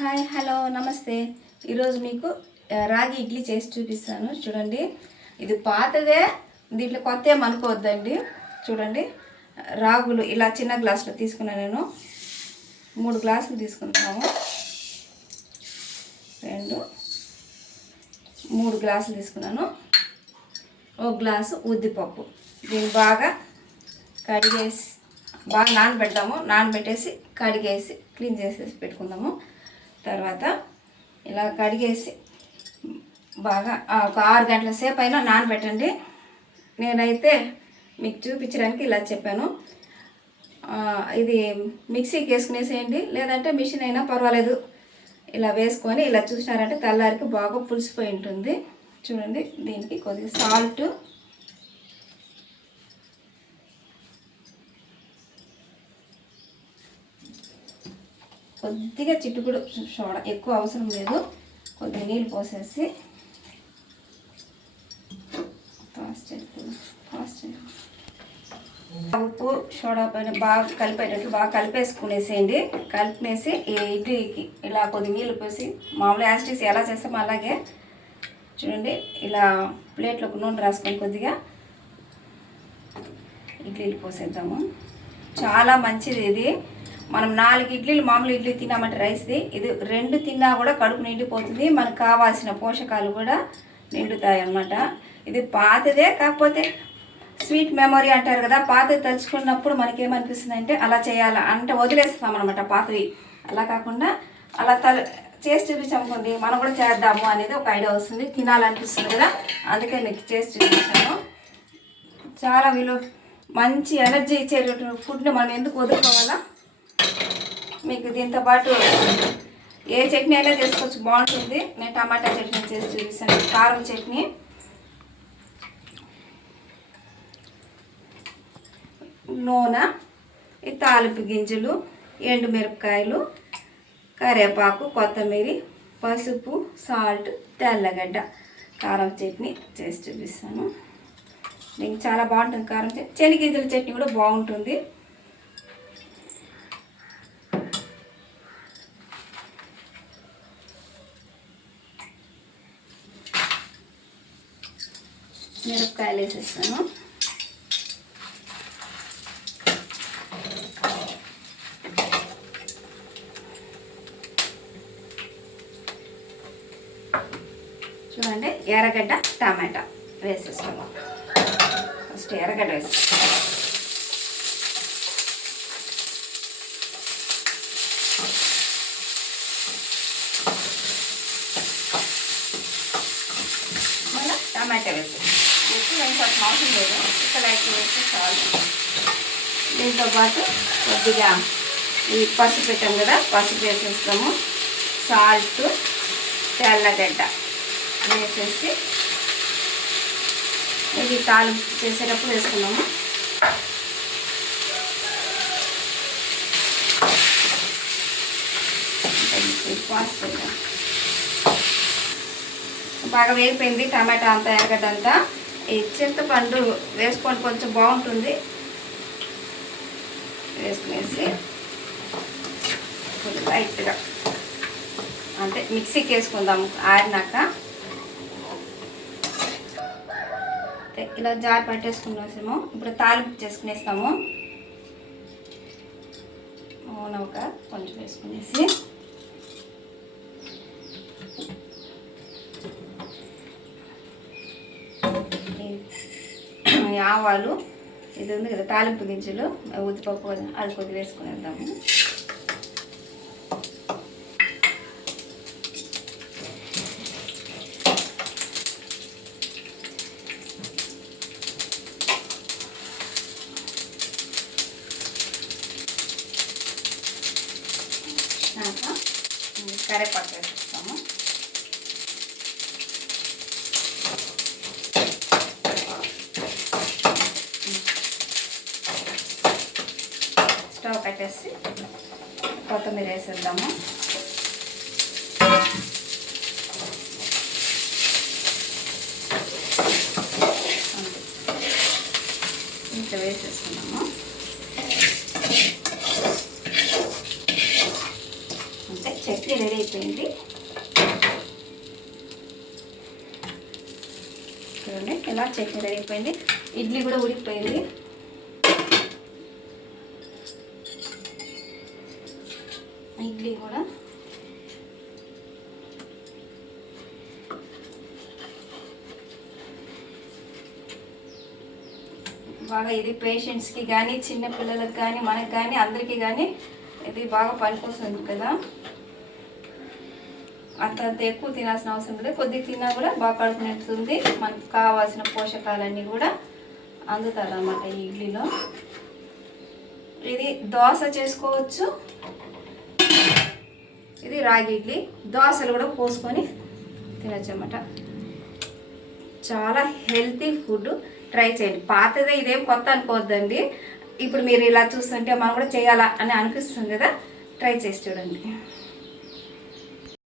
Hi hello నమస్తే. ఈరోజు మీకు రాగి ఇడ్లీ చేసి చూపిస్తాను. చూడండి, ఇది పాతదే, దీంట్లో కొత్త ఏమనుకోవద్దండి. చూడండి, రాగులు ఇలా చిన్న గ్లాసులో తీసుకున్నాను. నేను 3 గ్లాసులు తీసుకుంటాము. 3 గ్లాసులు తీసుకున్నాను. 1 గ్లాసు ఉద్దిపప్పు. దీన్ని బాగా కడిగేసి బాగా నానబెడతాము. నానబెట్టేసి కడిగేసి క్లీన్ చేసేసి పెట్టుకుందాము. తర్వాత ఇలా కడిగేసి బాగా ఒక 6 గంటల సేపు అయినా నానబెట్టండి. నేనైతే మీకు చూపించడానికి ఇలా చెప్పాను. ఇది మిక్సీకి వేసుకునేసేయండి, లేదంటే మిషన్ అయినా పర్వాలేదు. ఇలా వేసుకొని ఇలా చూసినారంటే తెల్లారికి బాగా పులిసిపోయి ఉంటుంది. చూడండి, దీనికి కొద్దిగా సాల్ట్, కొద్దిగా చిట్టుకుడు సోడా, ఎక్కువ అవసరం లేదు. కొద్దిగా నీళ్ళు పోసేసి ఉప్పు సోడా పైన బాగా కలిపేటట్లు బాగా కలిపేసుకునేసేయండి. కలిపేసి ఈ ఇడ్లీకి ఇలా కొద్ది నీళ్ళు పోసి మామూలు యాస్టీస్ ఎలా చేస్తామో అలాగే చూడండి, ఇలా ప్లేట్లోకి నూనె రాసుకొని కొద్దిగా ఇడ్లీలు పోసేద్దాము. చాలా మంచిది ఇది. మనం 4 ఇడ్లీలు మామూలు ఇడ్లీ తిన్నామంటే రైస్ది, ఇది 2 తిన్నా కూడా కడుపు నిండిపోతుంది. మనకు కావాల్సిన పోషకాలు కూడా నిండుతాయి అన్నమాట. ఇది పాతదే, కాకపోతే స్వీట్ మెమొరీ అంటారు కదా, పాతది తలుచుకున్నప్పుడు మనకేమనిపిస్తుంది అంటే అలా చేయాలా అంటే వదిలేస్తాం అనమాట పాతవి. అలా కాకుండా అలా చేసి చూపించామనుకోండి, మనం కూడా చేద్దాము అనేది ఒక ఐడియా వస్తుంది, తినాలనిపిస్తుంది కదా. అందుకే మీకు చేసి చూపించాను. చాలా మంచి ఎనర్జీ ఇచ్చేటటువంటి ఫుడ్ని మనం ఎందుకు వదులుకోవాలా. మీకు దీంతో పాటు ఏ చట్నీ అయినా చేసుకోవచ్చు, బాగుంటుంది. నేను టమాటా చట్నీ చేసి చూపిస్తాను, కారం చట్నీ. నూనె, ఈ తాలింపు గింజలు, ఎండుమిరపకాయలు, కరివేపాకు, కొత్తిమీర, పసుపు, సాల్ట్, తెల్లగడ్డ కారం చట్నీ చేసి చూపిస్తాను. మీకు చాలా బాగుంటుంది కారం చట్నీ. శనగింజల చట్నీ కూడా బాగుంటుంది. మిరపకాయలు వేసేస్తాను. చూడండి, ఎర్రగడ్డ, టమాటా వేసేస్తాము. ఫస్ట్ ఎర్రగడ్డ వేసేస్తాము. మళ్ళీ టమాటా వేసేస్తాం. వేసుకోవాల్సిన అవసరం లేదు, ఇక్కడ లైట్ వేస్తే చాలు. దీంతో పాటు కొద్దిగా ఈ పసుపు పెట్టాము కదా, పసుపు వేసేస్తాము. సాల్ట్, తెల్లగడ్డ వేసేసి ఇది తాలింపు చేసేటప్పుడు వేసుకున్నాము. బాగా వేగిపోయింది టమాటా అంతా, ఎర్రగడ్డ అంతా. ఈ చింతపండు వేసుకొని కొంచెం బాగుంటుంది. వేసుకునేసి కొంచెం లైట్గా అంటే మిక్సీకి వేసుకుందాము ఆరినాక. ఇలా జార్ పట్టేసుకునేసాము. ఇప్పుడు తాలింపు చేసుకునేస్తాము. నూనె కొంచెం వేసుకునేసి ఆవాలు, ఇది ఉంది కదా తాలింపు గింజలు, ఉద్దిపప్పు, అది కొద్దిగా వేసుకునేద్దాము. కరివేపాకు వేసేస్తాము. స్టవ్ కట్టేసి కొత్తిమీర వేసేద్దాము. ఇంట్లో వేసేస్తున్నాము. చట్నీ చట్నీ రెడీ అయిపోయింది. చూడండి ఇలా చట్నీ రెడీ అయిపోయింది. ఇడ్లీ కూడా ఉడికిపోయింది. ఇడ్లీ కూడా బాగా ఇది పేషెంట్స్కి కానీ చిన్నపిల్లలకు కానీ మనకు కానీ అందరికీ కానీ ఇది బాగా పనికొస్తుంది కదా. అంత ఎక్కువ తినాల్సిన అవసరం లేదు, కొద్దిగా తిన్నా కూడా బాగా కడుపు నిండుతుంది. మనకు కావాల్సిన పోషకాలన్నీ కూడా అందుతాయి అన్నమాట ఈ ఇడ్లీలో. ఇది దోశ చేసుకోవచ్చు, ఇది రాగి ఇడ్లీ. దోశలు కూడా పోసుకొని తినచ్చు అన్నమాట. చాలా హెల్తీ ఫుడ్, ట్రై చేయండి. పాతదే ఇదేం కొత్త అనుకోవద్దండి. ఇప్పుడు మీరు ఇలా చూస్తుంటే మనం కూడా చేయాలా అని అనిపిస్తుంది కదా, ట్రై చేసి చూడండి.